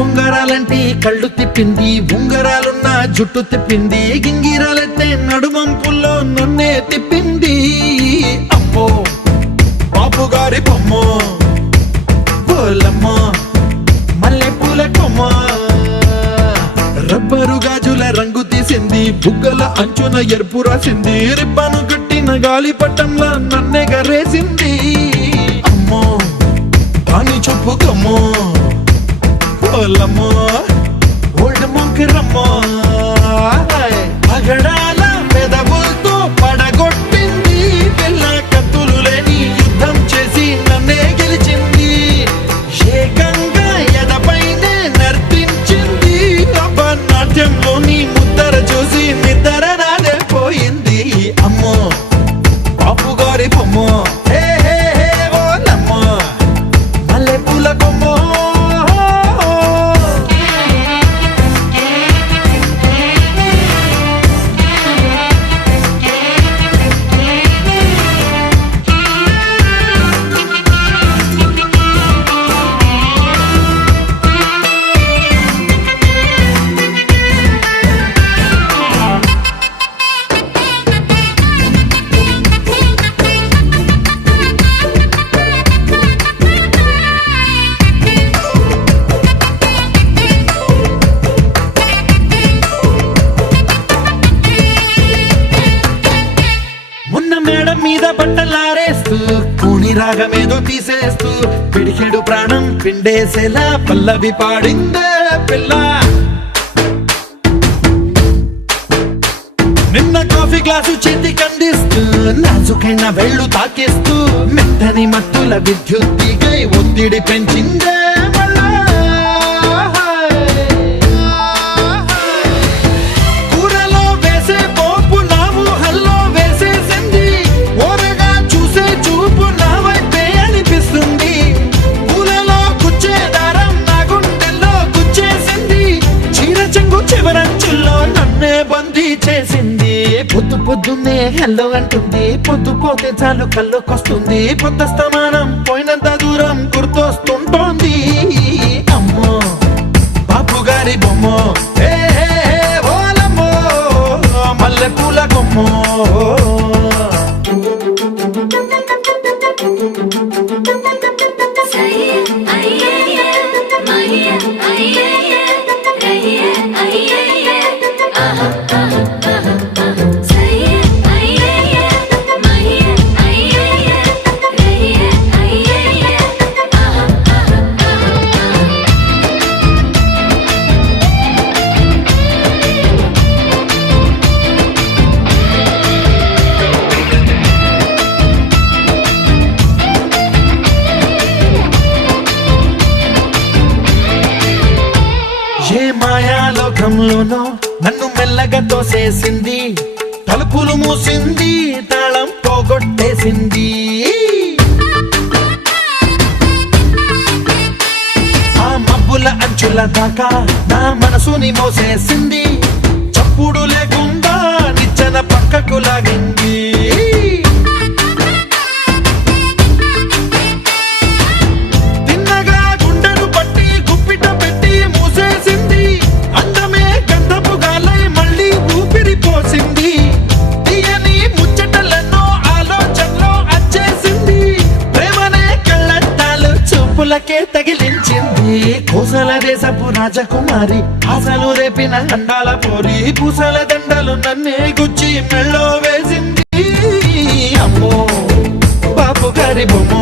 బొంగరాలంటే కళ్ళు తిప్పింది, ఉంగరాలున్న జుట్టు తిప్పింది, గింగిరాలైతే నడుమంపుల్లో నన్నే తిప్పింది. అమ్మో బాపు గారి బొమ్మ, పోలమ్మ మల్లె పూల కొమ్మ, రబ్బరు గాజుల రంగు తీసింది, బుగ్గల అంచున ఎరుపు రాసింది, రిబ్బను కట్టిన గాలి పట్టంలా నన్నే గరేసింది. అమ్మో దాని చూపు కమ్మో, పోలమ్మో ఓల్డ్ మొంకిరమ్మో, పగడాల పెదవులతో పడగొట్టింది, పిల్ల కత్తులు లేని యుద్ధం చేసి నన్నే గెలిచింది, ఏకంగా ఎదపైనే నర్తించింది, నాట్యంలోని ముద్దర చూసి నిద్ర నాదే పోయింది. అమ్మో బాపు గారి బొమ్మ, హే హే హే ఓలమ్మ మల్లె పూల కొమ్మ. మేడం మీద బట్టలారేస్తూ కూని రాగమేదో తీసేస్తూ పిడికెడు ప్రాణం పిండేసేలా పల్లవి పాడిందే పిల్ల. నిన్న కాఫీ గ్లాసు చేతి కందిస్తూ నాజుకైన వేళ్ళు తాకేస్తూ మెత్తని మత్తుల విద్యుత్తికై ఒత్తిడి పెంచిందే మళ్ళా. కూరలో వేసే పోపు నా ఊహల్లో వేసేసింది, ఓరగా చూసే చూపు నా వైపే అనిపిస్తుంది, పూలలో గుచ్చే దారం నా గుండెల్లో గుచ్చేసింది, చీర చెంగు చివరంచుల్లో నన్నే బందీ చేసింది. పొద్దు పొద్దున్నే హెల్లో అంటుంది, పొద్దు పోతే చాలు కళ్ళొకొస్తుంది, పొద్దస్తమానం పోయినంత దూరం గుర్తొస్తుంటోంది. అమ్మో బాపు గారి బొమ్మ, హే హే హే ఓలమ్మో మల్లె పూల కొమ్మ. ఏ మాయాలోకంలోనో నన్ను మెల్లగా తోసేసింది, తలుపులు మూసింది, తాళం పోగొట్టేసింది, ఆ మబ్బుల అంచుల దాకా నా మనసుని మోసేసింది, చప్పుడు లేకుండా నిచ్చెన పక్కకు లాగింది, తగిలించింది. కోసల దేశపు రాజకుమారి ఆశలు రేపిన అండాల పోరి, పూసల దండలు నన్నే గుచ్చి మెళ్ళో వేసింది. అమ్మో బాపు గారి బొమ్మ,